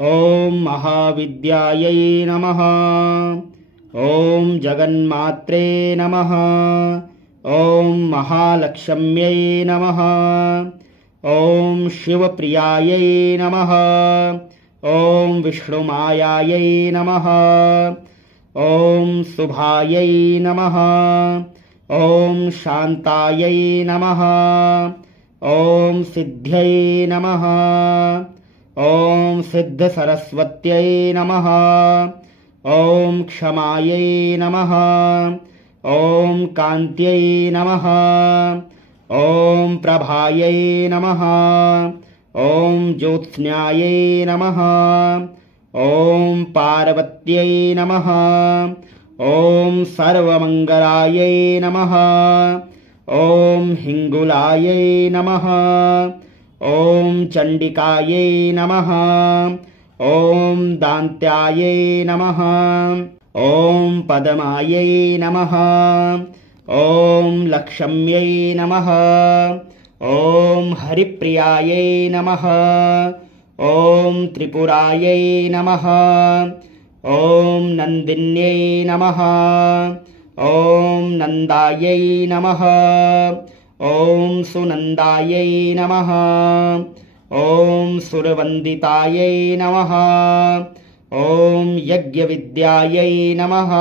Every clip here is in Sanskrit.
ॐ महाविद्यायै नमः। ॐ जगन्मात्रे नमः। ॐ महालक्ष्म्यै नमः। ॐ शिवप्रियायै नमः। ॐ विष्णुमायायै नमः। ॐ शुभायै नमः। ॐ शान्तायै नमः। ॐ सिद्ध्यै नमः। ॐ सिद्धसरस्वत्यै नमः। ॐ क्षमायै नमः। ॐ कान्त्यै नमः। ॐ प्रभायै नमः। ॐ ज्योत्स्नायै नमः। ॐ पार्वत्यै नमः। ॐ सर्वमङ्गलायै नमः। ॐ हिङ्गुलायै नमः। ॐ चण्डिकायै नमः। ॐ दान्त्यायै नमः। ॐ पद्मायै नमः। ॐ लक्ष्म्यै नमः। ॐ हरिप्रियायै नमः। ॐ त्रिपुरायै नमः। ॐ नन्दिन्यै नमः। ॐ नन्दायै नमः। ॐ सुनन्दायै नमः। ॐ सुरवन्दितायै नमः। ॐ यज्ञविद्यायै नमः।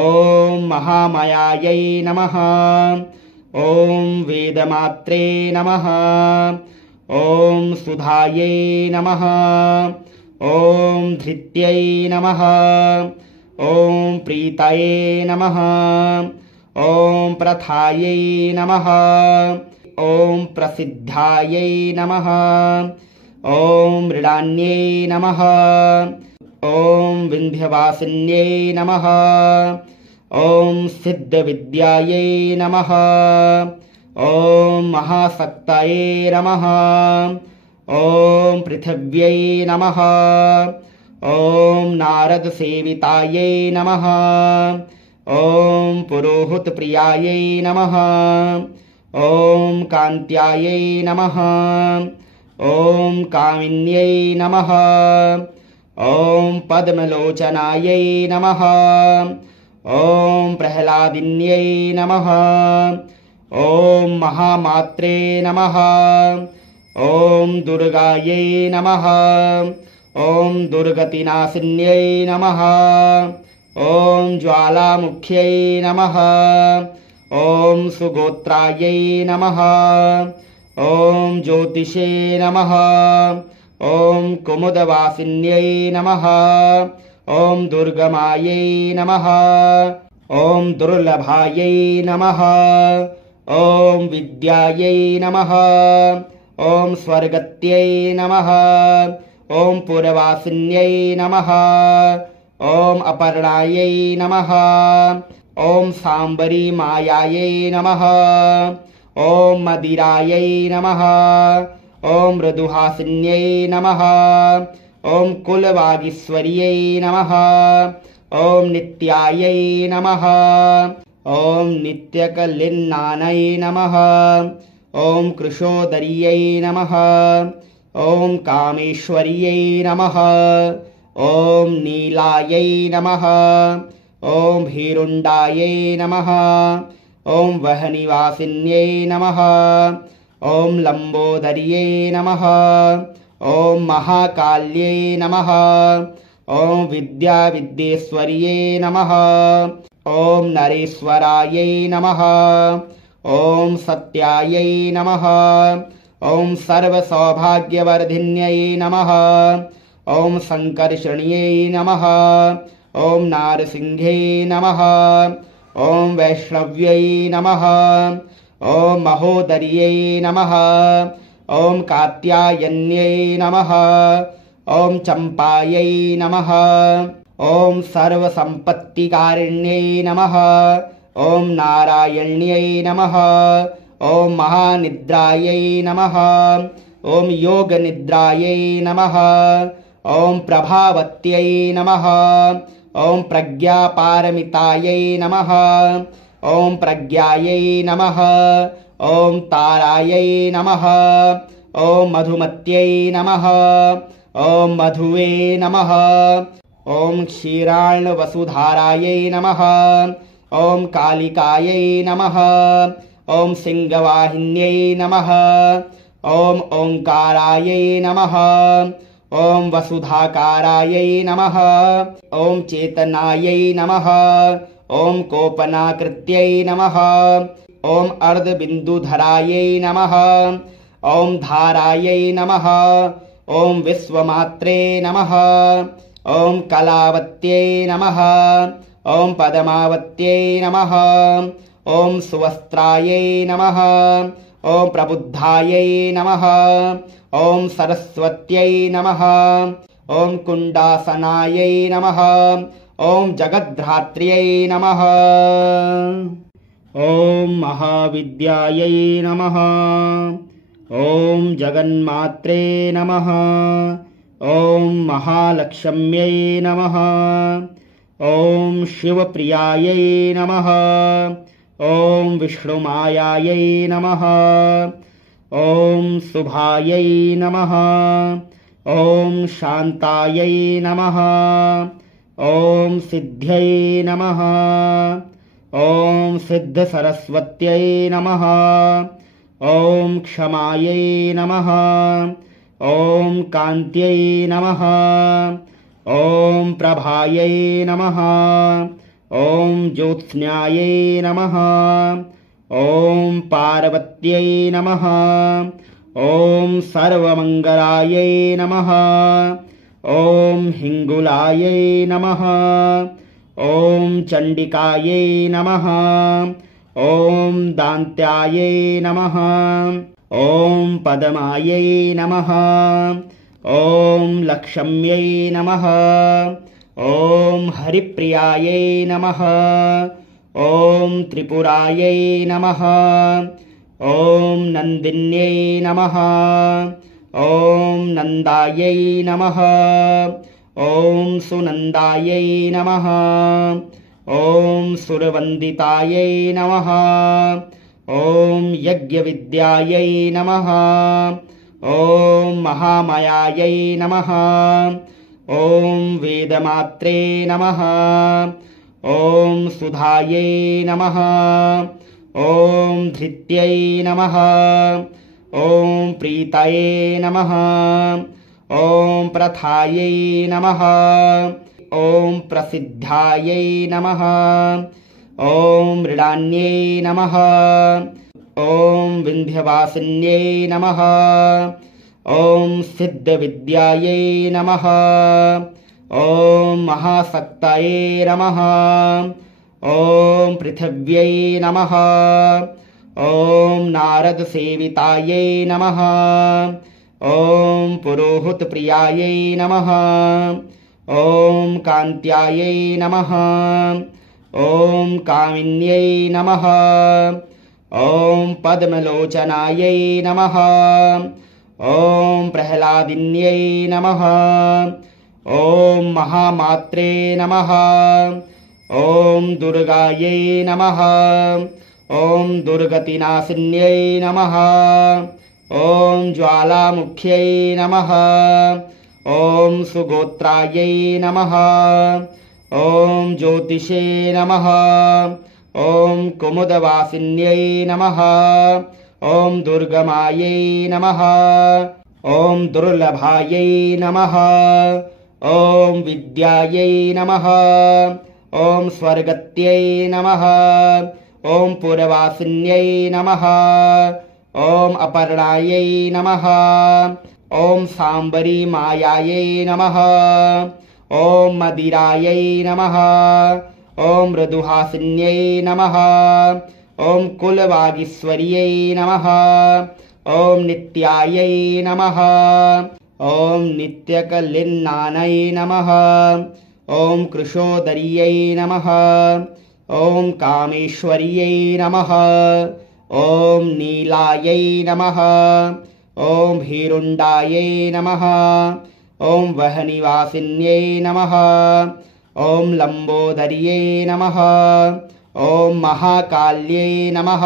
ॐ महामायायै नमः। ॐ वेदमात्रे नमः। ॐ सुधायै नमः। ॐ धृत्यै नमः। ॐ प्रीतायै नमः। ॐ प्रथायै नमः। ॐ प्रसिद्धायै नमः। ॐ मृडान्यै नमः। ॐ विन्ध्यवासिन्यै नमः। ॐ सिद्धविद्यायै नमः। ॐ महाशक्तये नमः। ॐ पृथिव्यै नमः। ॐ नारदसेवितायै नमः। ॐ पुरोहितप्रियायै नमः। ॐ कान्त्यायै नमः। ॐ कामिन्यै नमः। ॐ पद्मलोचनायै नमः। ॐ प्रह्लादिन्यै नमः। ॐ महामात्रे नमः। ॐ दुर्गायै नमः। ॐ दुर्गतिनाशिन्यै नमः। ॐ ज्वालामुख्यै नमः। ॐ सुगोत्रायै नमः। ॐ ज्योतिषे नमः। ॐ कुमुदवासिन्यै नमः। ॐ दुर्गमायै नमः। ॐ दुर्लभायै नमः। ॐ विद्यायै नमः। ॐ स्वर्गत्यै नमः। ॐ पुरवासिन्यै नमः। ॐ अपर्णायै नमः। ॐ सांबरी मायायै नमः। ॐ मदिरायै नमः। ॐ मृदुहासिन्यै नमः। ॐ कुलवागीश्वर्यै नमः। ॐ नित्यायै नमः। ॐ नित्यकलिन्नानै नमः। ॐ कृशोदर्यै नमः। ॐ कामेश्वर्यै नमः। ॐ नीलायै नमः। ॐ भीरुण्डायै नमः। ॐ वह्निवासिन्यै नमः। ॐ लम्बोदर्यै नमः। ॐ महाकाल्यै नमः। ॐ विद्याविद्येश्वर्यै नमः। ॐ नरेश्वरायै नमः। ॐ सत्यायै नमः। ॐ सर्वसौभाग्यवर्धिन्यै नमः। ॐ संकर्षण्यै नमः। ॐ नारसिंह्यै नमः। ॐ वैष्णव्यै नमः। ॐ महोदर्यै नमः। ॐ कात्यायन्यै नमः। ॐ चम्पायै नमः। ॐ सर्वसम्पत्तिकारिण्यै नमः। ॐ नारायण्यै नमः। ॐ महानिद्रायै नमः। ॐ योगनिद्रायै नमः। ॐ प्रभावत्यै नमः। ॐ प्रज्ञापारमितायै नमः। ॐ प्रज्ञायै नमः। ॐ तारायै नमः। ॐ मधुमत्यै नमः। ॐ मधुवे नमः। ॐ क्षीरार्णवसुधारायै नमः। ॐ कालिकायै नमः। ॐ सिंहवाहिन्यै नमः। ॐ ओंकारायै नमः। ॐ वसुधाकारायै नमः। ॐ चेतनायै नमः। ॐ कोपनाकृत्यै नमः। ॐ अर्धबिन्दुधरायै नमः। ॐ धारायै नमः। ॐ विश्वमात्रे नमः। ॐ कलावत्यै नमः। ॐ पद्मावत्यै नमः। ॐ सुवस्त्रायै नमः। ॐ प्रबुद्धायै नमः। ॐ सरस्वत्यै नमः। ॐ कुण्डासनायै नमः। ॐ जगद्धात्र्यै नमः। ॐ महाविद्यायै नमः। ॐ जगन्मात्रे नमः। ॐ महालक्ष्म्यै नमः। ॐ शिवप्रियायै नमः। ॐ विष्णुमायायै नमः। ॐ शुभायै नमः। ॐ शान्तायै नमः। ॐ सिद्ध्यै नमः। ॐ सिद्धसरस्वत्यै नमः। ॐ क्षमायै नमः। ॐ कान्त्यै नमः। ॐ प्रभायै नमः। ॐ ज्योत्स्नायै नमः। ॐ पार्वत्यै नमः। ॐ सर्वमङ्गलायै नमः। ॐ हिङ्गुलायै नमः। ॐ चण्डिकायै नमः। ॐ दान्त्यायै नमः। ॐ पद्मायै नमः। ॐ लक्ष्म्यै नमः। ॐ हरिप्रियायै नमः। ॐ त्रिपुरायै नमः। ॐ नन्दिन्यै नमः। ॐ नन्दायै नमः। ॐ सुनन्दायै नमः। ॐ सुरवन्दितायै नमः। ॐ यज्ञविद्यायै नमः। ॐ महामायायै नमः। ॐ वेदमात्रे नमः। ॐ सुधायै नमः। ॐ धृत्यै नमः। ॐ प्रीतायै नमः। ॐ प्रथायै नमः। ॐ प्रसिद्धायै नमः। ॐ मृडान्यै नमः। ॐ विन्ध्यवासिन्यै नमः। ॐ सिद्धविद्यायै नमः। ॐ महाशक्तये नमः। ॐ पृथिव्यै नमः। ॐ नारदसेवितायै नमः। ॐ पुरोहितप्रियायै नमः। ॐ कान्त्यायै नमः। ॐ कामिन्यै नमः। ॐ पद्मलोचनायै नमः। ॐ प्रह्लादिन्यै नमः। ॐ महामात्रे नमः। ॐ दुर्गायै नमः। ॐ दुर्गतिनाशिन्यै नमः। ॐ ज्वालामुख्यै नमः। ॐ सुगोत्रायै नमः। ॐ ज्योतिषे नमः। ॐ कुमुदवासिन्यै नमः। ॐ दुर्गमायै नमः। ॐ दुर्लभायै नमः। ॐ विद्यायै नमः। ॐ स्वर्गत्यै नमः। ॐ पुरवासिन्यै नमः। ॐ अपर्णायै नमः। ॐ सांबरी मायायै नमः। ॐ मदिरायै नमः। ॐ मृदुहासिन्यै नमः। ॐ कुलवागीश्वर्यै नमः। ॐ नित्यायै नमः। ॐ नित्यकलिन्नानै नमः। ॐ कृशोदर्यै नमः। ॐ कामेश्वर्यै नमः। ॐ नीलायै नमः। ॐ भीरुण्डायै नमः। ॐ वहनिवासिन्यै नमः। ॐ लम्बोदर्यै नमः। ॐ महाकाल्यै नमः।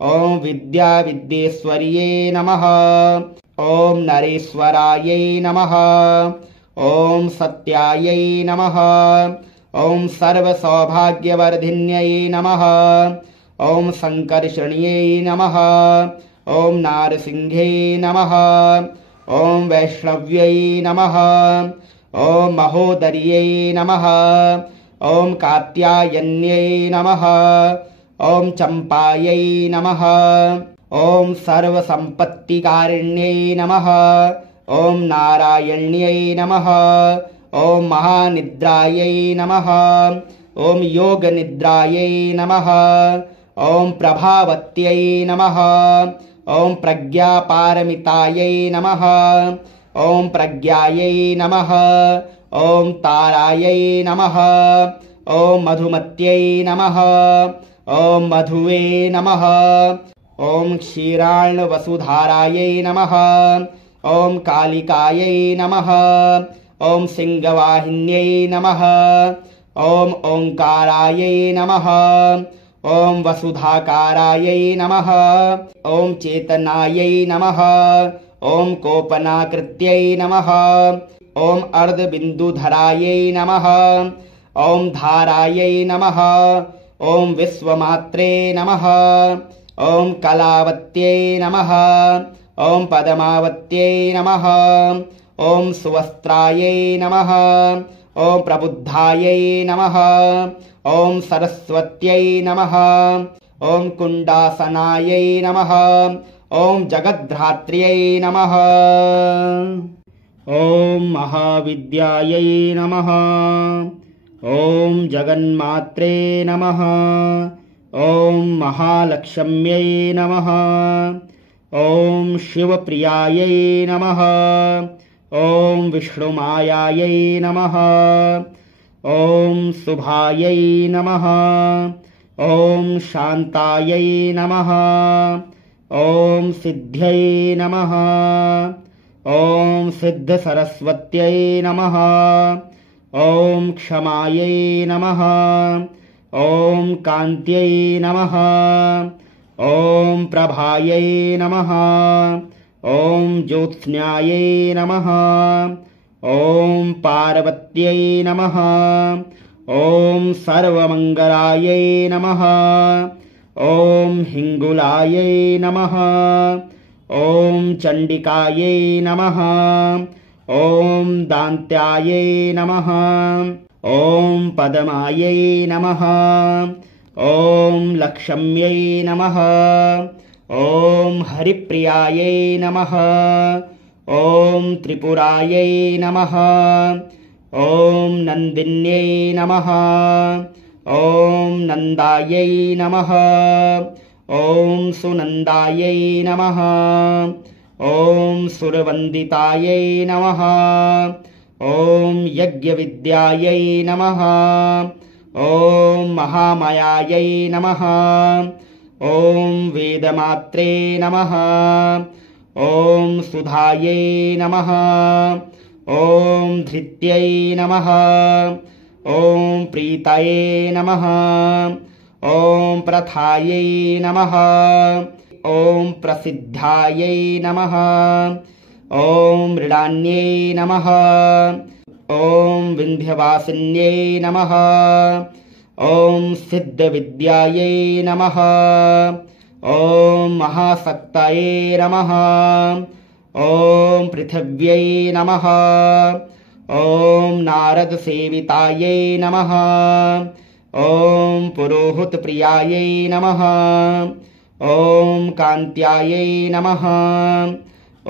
ॐ विद्याविद्येश्वर्यै नमः। ॐ नरेश्वरायै नमः। ॐ सत्यायै नमः। ॐ सर्वसौभाग्यवर्धिन्यै नमः। ॐ संकर्षण्यै नमः। ॐ नारसिंहे नमः। ॐ वैष्णव्यै नमः। ॐ महोदर्यै नमः। ॐ कात्यायन्यै नमः। ॐ चम्पायै नमः। ॐ सर्वसम्पत्तिकारिण्यै नमः। ॐ नारायण्यै नमः। ॐ महानिद्रायै नमः। ॐ योगनिद्रायै नमः। ॐ प्रभावत्यै नमः। ॐ प्रज्ञापारमितायै नमः। ॐ प्रज्ञायै नमः। ॐ तारायै नमः। ॐ मधुमत्यै नमः। ॐ मधुवे नमः। ॐ क्षीरार्णवसुधारायै नमः। ॐ कालिकायै नमः। ॐ सिंहवाहिन्यै नमः। ॐ ओंकारायै नमः। ॐ वसुधाकारायै नमः। ॐ चेतनायै नमः। ॐ कोपनाकृत्यै नमः। ॐ अर्धबिन्दुधरायै नमः। ॐ धारायै नमः। ॐ विश्वमात्रे नमः। ॐ कलावत्यै नमः। ॐ पद्मावत्यै नमः। ॐ सुवस्त्रायै नमः। ॐ प्रबुद्धायै नमः। ॐ सरस्वत्यै नमः। ॐ कुण्डासनायै नमः। ॐ जगद्धात्र्यै नमः। ॐ महाविद्यायै नमः। ॐ जगन्मात्रे नमः। ॐ महालक्ष्म्यै नमः। ॐ शिवप्रियायै नमः। ॐ विष्णुमायायै नमः। ॐ शुभायै नमः। ॐ शान्तायै नमः। ॐ सिद्ध्यै नमः। ॐ सिद्धसरस्वत्यै नमः। ॐ क्षमायै नमः। ॐ कान्त्यै नमः। ॐ प्रभायै नमः। ॐ ज्योत्स्नायै नमः। ॐ पार्वत्यै नमः। ॐ सर्वमङ्गलायै नमः। ॐ हिङ्गुलायै नमः। ॐ चण्डिकायै नमः। ॐ दान्त्यायै नमः। ॐ पद्मायै नमः। ॐ लक्ष्म्यै नमः। ॐ हरिप्रियायै नमः। ॐ त्रिपुरायै नमः। ॐ नन्दिन्यै नमः। ॐ नन्दायै नमः। ॐ सुनन्दायै नमः। ॐ सुरवन्दितायै नमः। ॐ यज्ञविद्यायै नमः। ॐ महामायायै नमः। ॐ वेदमात्रे नमः। ॐ सुधायै नमः। ॐ धृत्यै नमः। ॐ प्रीतायै नमः। ॐ प्रथायै नमः। ॐ प्रसिद्धायै नमः। ॐ मृडान्यै नमः। ॐ विन्ध्यवासिन्यै नमः। ॐ सिद्धविद्यायै नमः। ॐ महाशक्तये नमः। ॐ पृथिव्यै नमः। ॐ नारदसेवितायै नमः। ॐ पुरोहितप्रियायै नमः। ॐ कान्त्यायै नमः।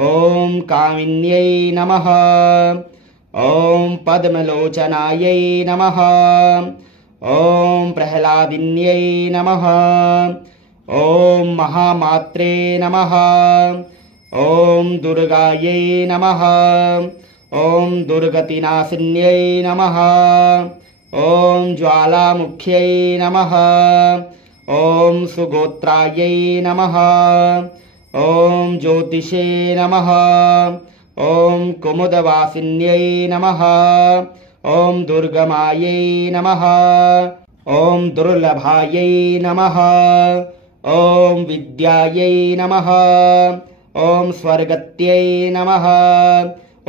ॐ कामिन्यै नमः। ॐ पद्मलोचनायै नमः। ॐ प्रह्लादिन्यै नमः। ॐ महामात्रे नमः। ॐ दुर्गायै नमः। ॐ दुर्गतिनाशिन्यै नमः। ॐ ज्वालामुख्यै नमः। ॐ सुगोत्रायै नमः। ॐ ज्योतिषे नमः। ॐ कुमुदवासिन्यै नमः। ॐ दुर्गमायै नमः। ॐ दुर्लभायै नमः। ॐ विद्यायै नमः। ॐ स्वर्गत्यै नमः।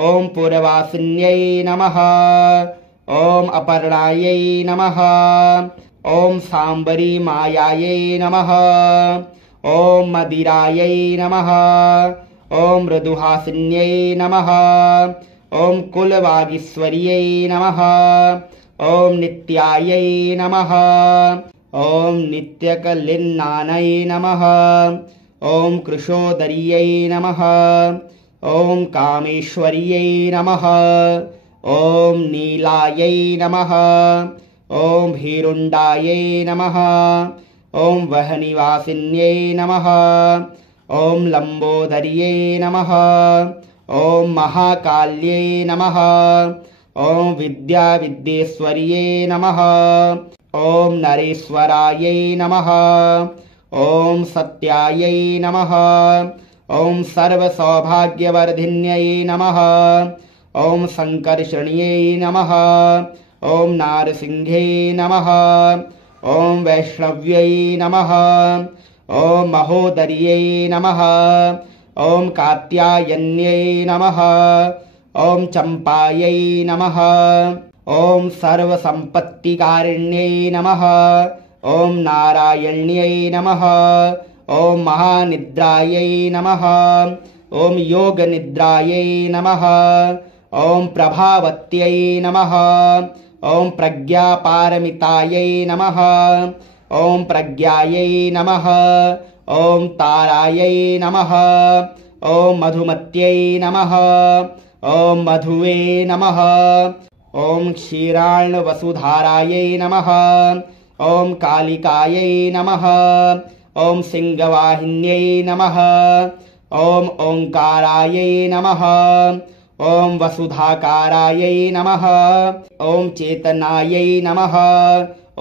ॐ पुरवासिन्यै नमः। ॐ अपर्णायै नमः। ॐ सांबरी मायायै नमः। ॐ मदिरायै नमः। ॐ मृदुहासिन्यै नमः। ॐ कुलवागीश्वर्यै नमः। ॐ नित्यायै नमः। ॐ नित्यकलिन्नानै नमः। ॐ कृशोदर्यै नमः। ॐ कामेश्वर्यै नमः। ॐ नीलायै नमः। ॐ भीरुण्डायै नमः। ॐ वहनिवासिन्यै नमः। ॐ लम्बोदर्यै नमः। ॐ महाकाल्यै नमः। ॐ विद्याविद्येश्वर्यै नमः। ॐ नरेश्वरायै नमः। ॐ सत्यायै नमः। ॐ सर्वसौभाग्यवर्धिन्यै नमः। ॐ सङ्कर्षण्यै नमः। ॐ नारसिंह्यै नमः। ॐ वैष्णव्यै नमः। ॐ महोदर्यै नमः। ॐ कात्यायन्यै नमः। ॐ चम्पायै नमः। ॐ सर्वसम्पत्तिकारिण्यै नमः। ॐ नारायण्यै नमः। ॐ महानिद्रायै नमः। ॐ योगनिद्रायै नमः। ॐ प्रभावत्यै नमः। ॐ प्रज्ञापारमितायै नमः। ॐ प्रज्ञायै नमः। ॐ तारायै नमः। ॐ मधुमत्यै नमः। ॐ मधुवे नमः। ॐ क्षीरार्णवसुधारायै नमः। ॐ कालिकायै नमः। ॐ सिंहवाहिन्यै नमः। ॐ ओङ्कारायै नमः। ॐ वसुधाकारायै नमः। ॐ चेतनायै नमः।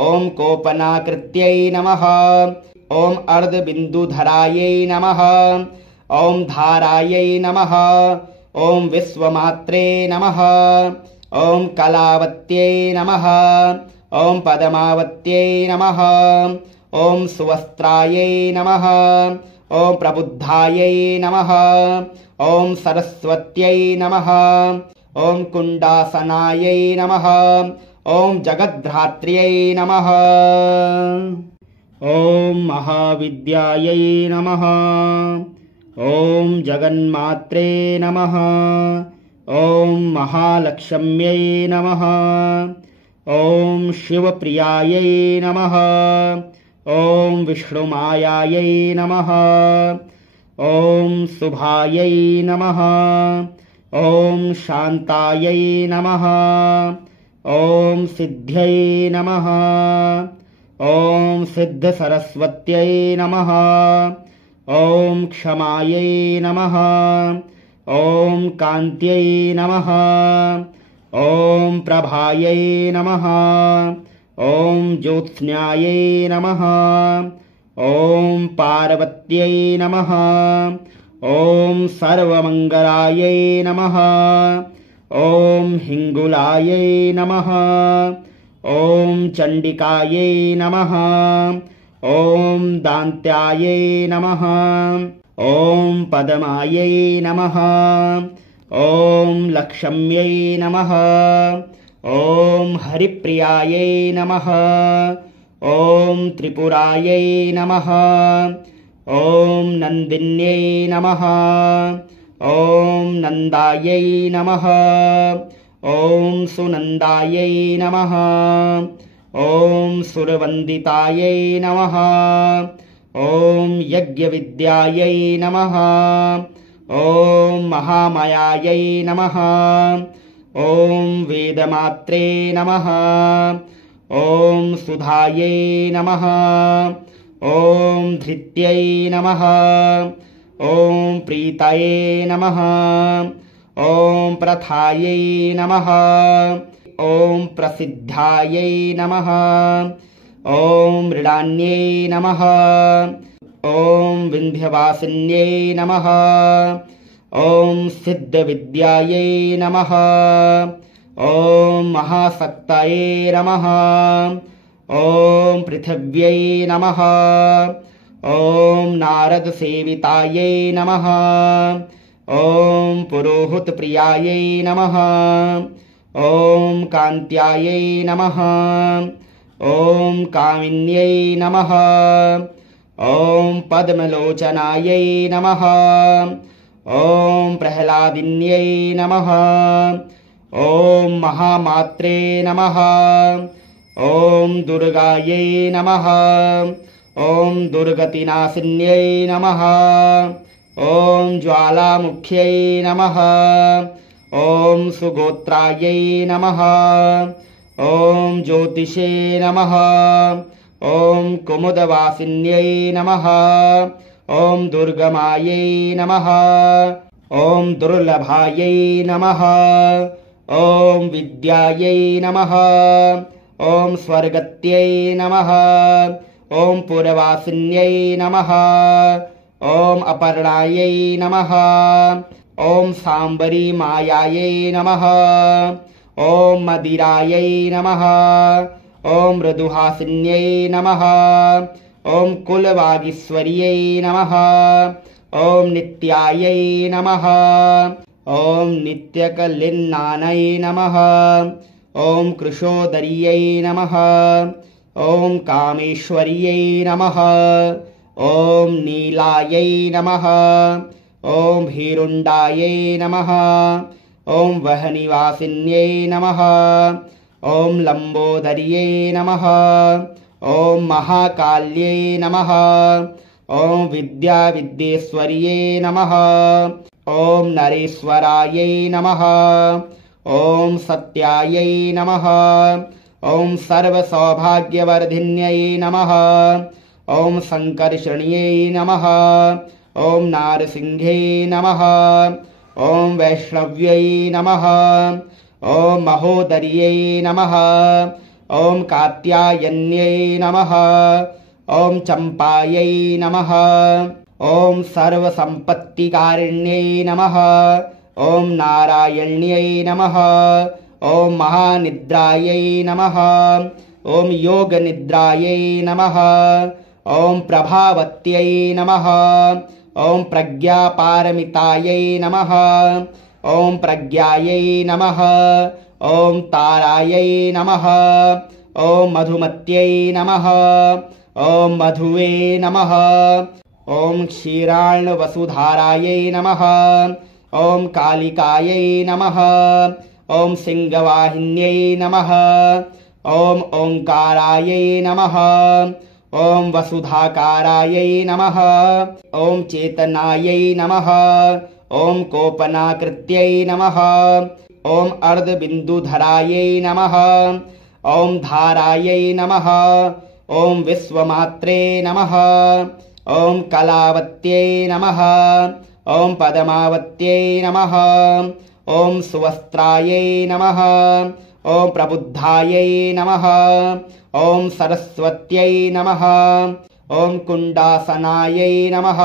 ॐ कोपनाकृत्यै नमः। ॐ अर्धबिन्दुधरायै नमः। ॐ धारायै नमः। ॐ विश्वमात्रे नमः। ॐ कलावत्यै नमः। ॐ पद्मावत्यै नमः। ॐ सुवस्त्रायै नमः। ॐ प्रबुद्धायै नमः। ॐ सरस्वत्यै नमः। ॐ कुण्डासनायै नमः। ॐ जगद्धात्र्यै नमः। ॐ महाविद्यायै नमः। ॐ जगन्मात्रे नमः। ॐ महालक्ष्म्यै नमः। ॐ शिवप्रियायै नमः। ॐ विष्णुमायायै नमः। ॐ शुभायै नमः। ॐ शान्तायै नमः। ॐ सिद्ध्यै नमः। ॐ सिद्धसरस्वत्यै नमः। ॐ क्षमायै नमः। ॐ कान्त्यै नमः। ॐ प्रभायै नमः। ॐ ज्योत्स्नायै नमः। ॐ पार्वत्यै नमः। ॐ सर्वमङ्गलायै नमः। ॐ हिङ्गुलायै नमः। ॐ चण्डिकायै नमः। ॐ दान्त्यायै नमः। ॐ पद्मायै नमः। ॐ लक्ष्म्यै नमः। ॐ हरिप्रियायै नमः। ॐ त्रिपुरायै नमः। ॐ नन्दिन्यै नमः। ॐ नन्दायै नमः। ॐ सुनन्दायै नमः। ॐ सुरवन्दितायै नमः। ॐ यज्ञविद्यायै नमः। ॐ महामायायै नमः। ॐ वेदमात्रे नमः। ॐ सुधायै नमः। ॐ धृत्यै नमः। ॐ प्रीतायै नमः। ॐ प्रथायै नमः। ॐ प्रसिद्धायै नमः। ॐ मृडान्यै नमः। ॐ विन्ध्यवासिन्यै नमः। ॐ सिद्धविद्यायै नमः। ॐ महाशक्तये नमः। ॐ पृथिव्यै नमः। ॐ नारदसेवितायै नमः। ॐ पुरोहितप्रियायै नमः। ॐ कान्त्यायै नमः। ॐ कामिन्यै नमः। ॐ पद्मलोचनायै नमः। ॐ प्रह्लादिन्यै नमः। ॐ महामात्रे नमः। ॐ दुर्गायै नमः। ॐ दुर्गतिनाशिन्यै नमः। ॐ ज्वालामुख्यै नमः। ॐ सुगोत्रायै नमः। ॐ ज्योतिषे नमः। ॐ कुमुदवासिन्यै नमः। ॐ दुर्गमायै नमः। ॐ दुर्लभायै नमः। ॐ विद्यायै नमः। ॐ स्वर्गत्यै नमः। ॐ पुरवासिन्यै नमः। ॐ अपर्णायै नमः। ॐ सांबरी मायायै नमः। ॐ मदिरायै नमः। ॐ मृदुहासिन्यै नमः। ॐ कुलवागीश्वर्यै नमः। ॐ नित्यायै नमः। ॐ नित्यकलिन्नानै नमः। ॐ कृशोदर्यै नमः। ॐ कामेश्वर्यै नमः। ॐ नीलायै नमः। ॐ भीरुण्डायै नमः। ॐ वहनिवासिन्यै नमः। ॐ लम्बोदर्यै नमः। ॐ महाकाल्यै नमः। ॐ विद्याविद्येश्वर्यै नमः। ॐ नरेश्वरायै नमः। ॐ सत्यायै नमः। ॐ सर्वसौभाग्यवर्धिन्यै नमः। ॐ सङ्कर्षण्यै नमः। ॐ नारसिंह्यै नमः। ॐ वैष्णव्यै नमः। ॐ महोदर्यै नमः। ॐ कात्यायन्यै नमः। ॐ चम्पायै नमः। ॐ सर्वसम्पत्तिकारिण्यै नमः। ॐ नारायण्यै नमः। ॐ महानिद्रायै नमः। ॐ योगनिद्रायै नमः। ॐ प्रभावत्यै नमः। ॐ प्रज्ञापारमितायै नमः। ॐ प्रज्ञायै नमः। ॐ तारायै नमः। ॐ मधुमत्यै नमः। ॐ मधुवे नमः। ॐ क्षीरार्णवसुधारायै नमः। ॐ कालिकायै नमः। ॐ सिंहवाहिन्यै नमः। ॐ ओङ्कारायै नमः। ॐ वसुधाकारायै नमः। ॐ चेतनायै नमः। ॐ कोपनाकृत्यै नमः। ॐ अर्धबिन्दुधरायै नमः। ॐ धारायै नमः। ॐ विश्वमात्रे नमः। ॐ कलावत्यै नमः। ॐ पद्मावत्यै नमः। ॐ सुवस्त्रायै नमः। ॐ प्रबुद्धायै नमः। ॐ सरस्वत्यै नमः। ॐ कुण्डासनायै नमः।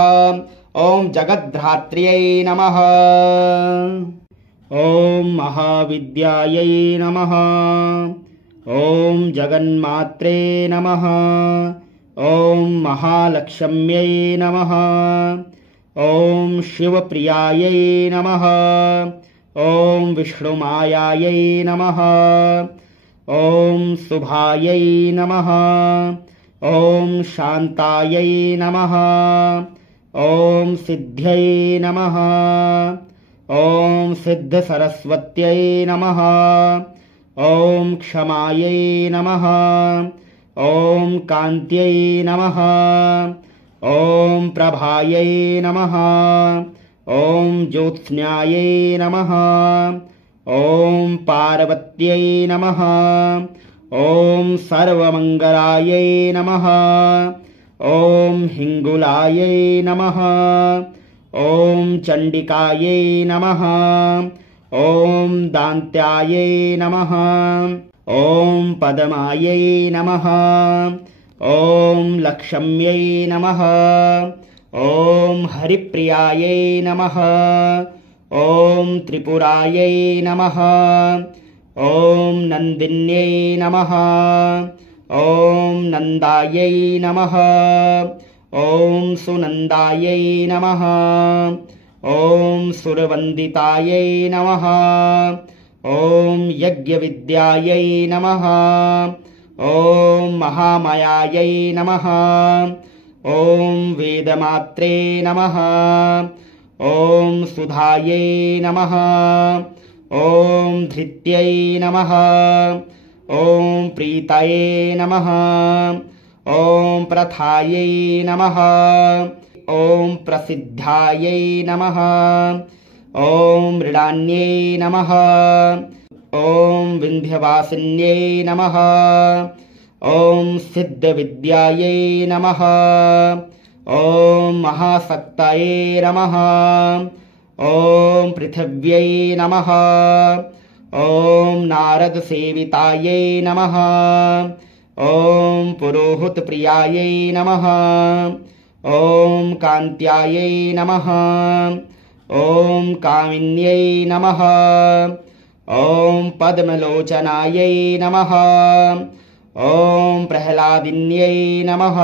ॐ जगद्धात्र्यै नमः। ॐ महाविद्यायै नमः। ॐ जगन्मात्रे नमः। ॐ महालक्ष्म्यै नमः। ॐ शिवप्रियायै नमः। ॐ विष्णुमायायै नमः। ॐ शुभायै नमः। ॐ शान्तायै नमः। ॐ सिद्ध्यै नमः। ॐ सिद्धसरस्वत्यै नमः। ॐ क्षमायै नमः। ॐ कान्त्यै नमः। ॐ प्रभायै नमः। ॐ ज्योत्स्नायै नमः। ॐ पार्वत्यै नमः। ॐ सर्वमङ्गलायै नमः। ॐ हिङ्गुलायै नमः। ॐ चण्डिकायै नमः। ॐ दान्त्यायै नमः। ॐ पद्मायै नमः। ॐ लक्ष्म्यै नमः। ॐ हरिप्रियायै नमः। ॐ त्रिपुरायै नमः। ॐ नन्दिन्यै नमः। ॐ नन्दायै नमः। ॐ सुनन्दायै नमः। ॐ सुरवन्दितायै नमः। ॐ यज्ञविद्यायै नमः। ॐ महामायायै नमः। ॐ वेदमात्रे नमः। ॐ सुधायै नमः। ॐ धृत्यै नमः। ॐ प्रीतये नमः। ॐ प्रथायै नमः। ॐ प्रसिद्धायै नमः। ॐ मृडान्यै नमः। ॐ विन्ध्यवासिन्यै नमः। ॐ सिद्धविद्यायै नमः। ॐ महाशक्तये नमः। ॐ पृथिव्यै नमः। ॐ नारदसेवितायै नमः। ॐ पुरोहितप्रियायै नमः। ॐ कान्त्यायै नमः। ॐ कामिन्यै नमः। ॐ पद्मलोचनायै नमः। ॐ प्रह्लादिन्यै नमः।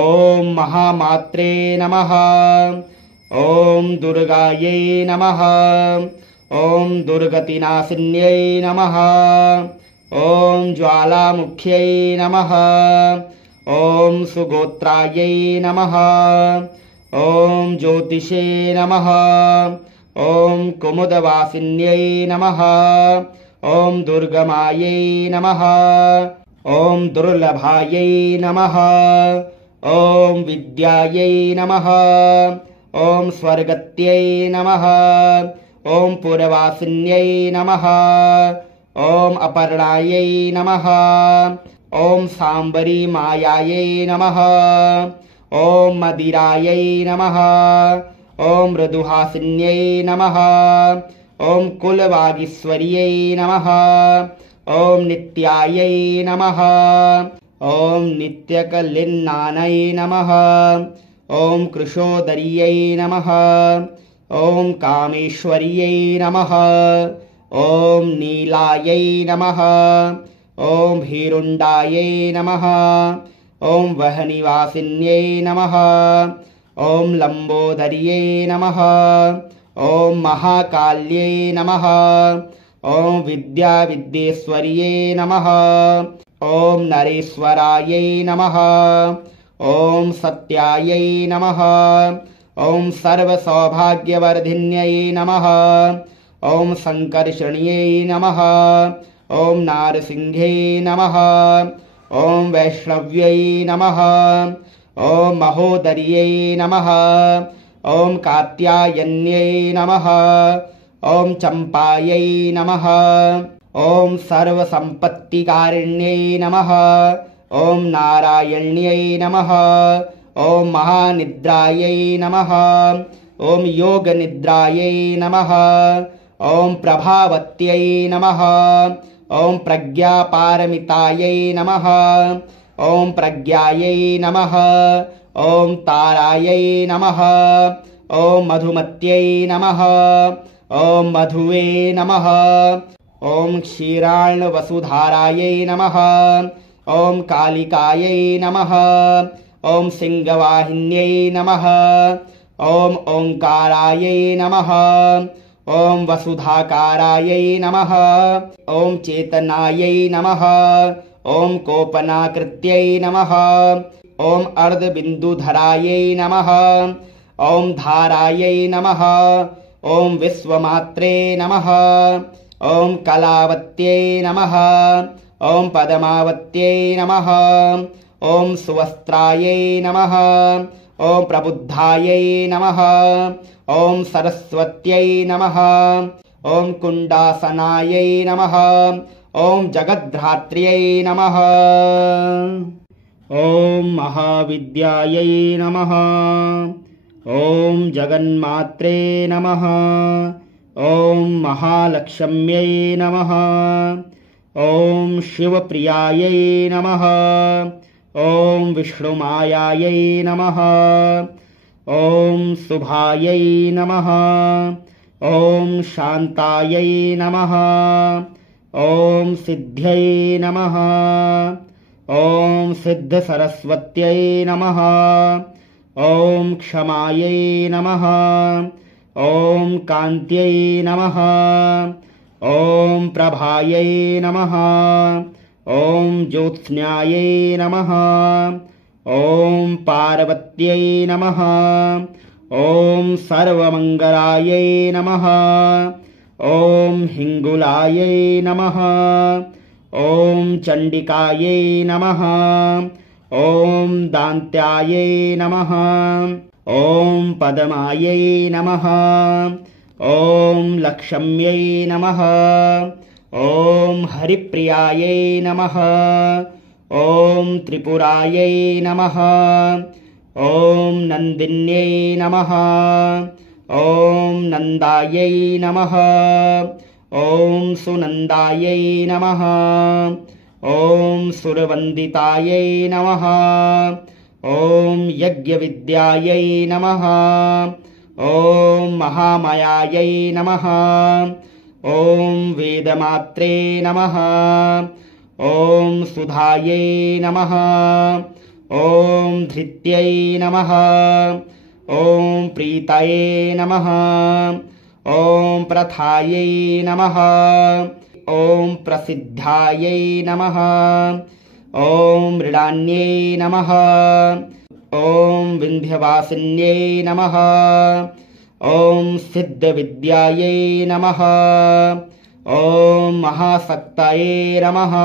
ॐ महामात्रे नमः। ॐ दुर्गायै नमः। ॐ दुर्गतिनाशिन्यै नमः। ॐ ज्वालामुख्यै नमः। ॐ सुगोत्रायै नमः। ॐ ज्योतिषे नमः। ॐ कुमुदवासिन्यै नमः। ॐ दुर्गमायै नमः। ॐ दुर्लभायै नमः। ॐ विद्यायै नमः। ॐ स्वर्गत्यै नमः। ॐ पुरवासिन्यै नमः। ॐ अपर्णायै नमः। ॐ सांबरी मायायै नमः। ॐ मदिरायै नमः। ॐ मृदुहासिन्यै नमः। ॐ कुलवागीश्वर्यै नमः। ॐ नित्यायै नमः। ॐ नित्यकलिन्नानै नमः। ॐ कृशोदर्यै नमः। ॐ कामेश्वर्यै नमः। ॐ नीलायै नमः। ॐ भीरुण्डायै नमः। ॐ वहनिवासिन्यै नमः। ॐ लम्बोदर्यै नमः। ॐ महाकाल्यै नमः। ॐ विद्याविद्येश्वर्यै नमः। ॐ नरेश्वरायै नमः। ॐ सत्यायै नमः। ॐ सर्वसौभाग्यवर्धिन्यै नमः। ॐ संकर्षण्यै नमः। ॐ नारसिंह्यै नमः। ॐ वैष्णव्यै नमः। ॐ महोदर्यै नमः। ॐ कात्यायन्यै नमः। ॐ चम्पायै नमः। ॐ सर्वसम्पत्तिकारिण्यै नमः। ॐ नारायण्यै नमः। ॐ महानिद्रायै नमः। ॐ योगनिद्रायै नमः। ॐ प्रभावत्यै नमः। ॐ प्रज्ञापारमितायै नमः। ॐ प्रज्ञायै नमः। ॐ तारायै नमः। ॐ मधुमत्यै नमः। ॐ मधुवे नमः। ॐ क्षीरार्णवसुधारायै नमः। ॐ कालिकायै नमः। ॐ सिंहवाहिन्यै नमः। ॐ ओंकारायै नमः। ॐ वसुधाकारायै नमः। ॐ चेतनायै नमः। ॐ कोपनाकृत्यै नमः। ॐ अर्धबिन्दुधरायै नमः। ॐ धारायै नमः। ॐ विश्वमात्रे नमः। ॐ कलावत्यै नमः। ॐ पद्मावत्यै नमः। ॐ सुवस्त्रायै नमः। ॐ प्रबुद्धायै नमः। ॐ सरस्वत्यै नमः। ॐ कुण्डासनायै नमः। ॐ जगद्धात्र्यै नमः। ॐ महाविद्यायै नमः। ॐ जगन्मात्रे नमः। ॐ महालक्ष्म्यै नमः। ॐ शिवप्रियायै नमः। ॐ विष्णुमायायै नमः। ॐ शुभायै नमः। ॐ शान्तायै नमः। ॐ सिद्ध्यै नमः। ॐ सिद्धसरस्वत्यै नमः। ॐ क्षमायै नमः। ॐ कान्त्यै नमः। ॐ प्रभायै नमः। ॐ ज्योत्स्नायै नमः। ॐ पार्वत्यै नमः। ॐ सर्वमङ्गलायै नमः। ॐ हिङ्गुलायै नमः। ॐ चण्डिकायै नमः। ॐ दान्त्यायै नमः। ॐ पद्मायै नमः। ॐ लक्ष्म्यै नमः। ॐ हरिप्रियायै नमः। ॐ त्रिपुरायै नमः। ॐ नन्दिन्यै नमः। ॐ नन्दायै नमः। ॐ सुनन्दायै नमः। ॐ सुरवन्दितायै नमः। ॐ यज्ञविद्यायै नमः। ॐ महामायायै नमः। ॐ वेदमात्रे नमः। ॐ सुधायै नमः। ॐ धृत्यै नमः। ॐ प्रीतये नमः। ॐ प्रथायै नमः। ॐ प्रसिद्धायै नमः। ॐ मृडान्यै नमः। ॐ विन्ध्यवासिन्यै नमः। ॐ सिद्धविद्यायै नमः। ॐ महाशक्तये नमः।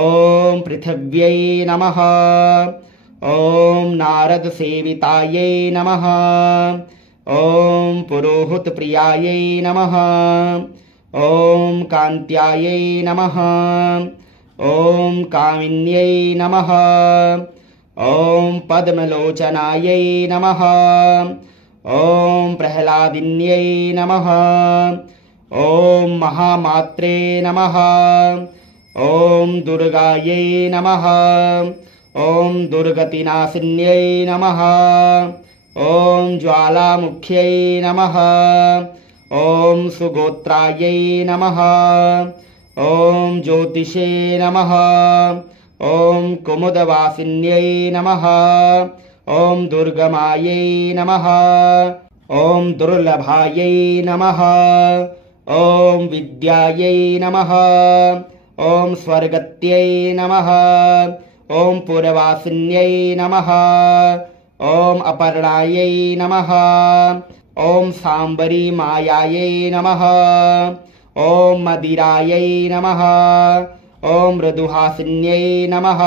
ॐ पृथिव्यै नमः। ॐ नारदसेवितायै नमः। ॐ पुरोहितप्रियायै नमः। ॐ कान्त्यायै नमः। ॐ कामिन्यै नमः। ॐ पद्मलोचनायै नमः। ॐ प्रह्लादिन्यै नमः। ॐ महामात्रे नमः। ॐ दुर्गायै नमः। ॐ दुर्गतिनाशिन्यै नमः। ॐ ज्वालामुख्यै नमः। ॐ सुगोत्रायै नमः। ॐ ज्योतिषे नमः। ॐ कुमुदवासिन्यै नमः। ॐ दुर्गमायै नमः। ॐ दुर्लभायै नमः। ॐ विद्यायै नमः। ॐ स्वर्गत्यै नमः। ॐ पुरवासिन्यै नमः। ॐ अपर्णायै नमः। ॐ सांबरी मायायै नमः। ॐ मदिरायै नमः। ॐ मृदुहासिन्यै नमः।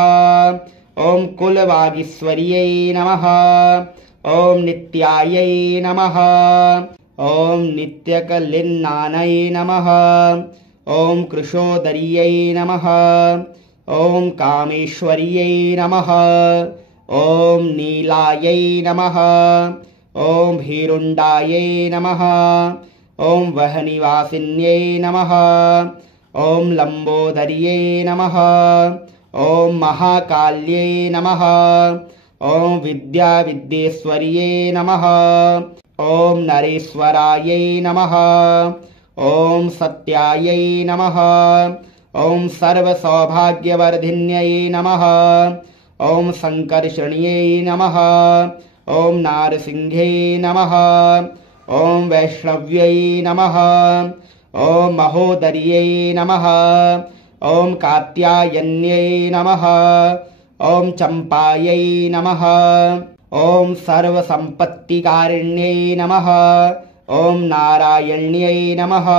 ॐ कुलवागीश्वर्यै नमः। ॐ नित्यायै नमः। ॐ नित्यकलिन्नानै नमः। ॐ कृशोदर्यै नमः। ॐ कामेश्वर्यै नमः। ॐ नीलायै नमः। ॐ भीरुण्डायै नमः। ॐ वह्निवासिन्यै नमः। ॐ लम्बोदर्यै नमः। ॐ महाकाल्यै नमः। ॐ विद्याविद्येश्वर्यै नमः। ॐ नरेश्वरायै नमः। ॐ सत्यायै नमः। ॐ सर्वसौभाग्यवर्धिन्यै नमः। ॐ सङ्कर्षण्यै नमः। ॐ नारसिंह्यै नमः। ॐ वैष्णव्यै नमः। ॐ महोदर्यै नमः। ॐ कात्यायन्यै नमः। ॐ चम्पायै नमः। ॐ सर्वसम्पत्तिकारिण्यै नमः। ॐ नारायण्यै नमः।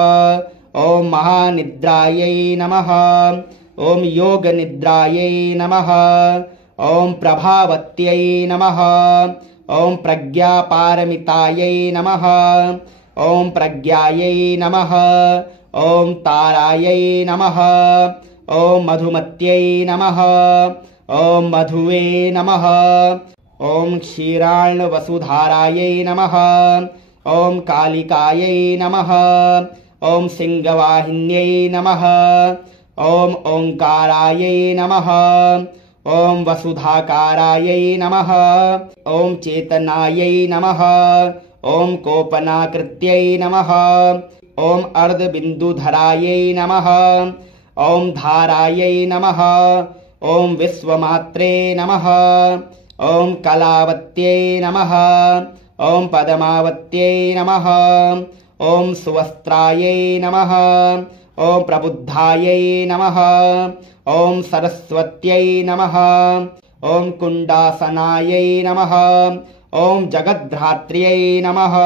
ॐ महानिद्रायै नमः। ॐ योगनिद्रायै नमः। ॐ प्रभावत्यै नमः। ॐ प्रज्ञापारमितायै नमः। ॐ प्रज्ञायै नमः। ॐ तारायै नमः। ॐ मधुमत्यै नमः। ॐ मधुवे नमः। ॐ क्षीरार्णवसुधारायै नमः। ॐ कालिकायै नमः। ॐ सिंहवाहिन्यै नमः। ॐ ओङ्कारायै नमः। ॐ वसुधाकारायै नमः। ॐ चेतनायै नमः। ॐ कोपनाकृत्यै नमः। ॐ अर्धबिन्दुधरायै नमः। ॐ धारायै नमः। ॐ विश्वमात्रे नमः। ॐ कलावत्यै नमः। ॐ पद्मावत्यै नमः। ॐ सुवस्त्रायै नमः। ॐ प्रबुद्धायै नमः। ॐ सरस्वत्यै नमः। ॐ कुण्डासनायै नमः। ॐ जगद्धात्र्यै नमः।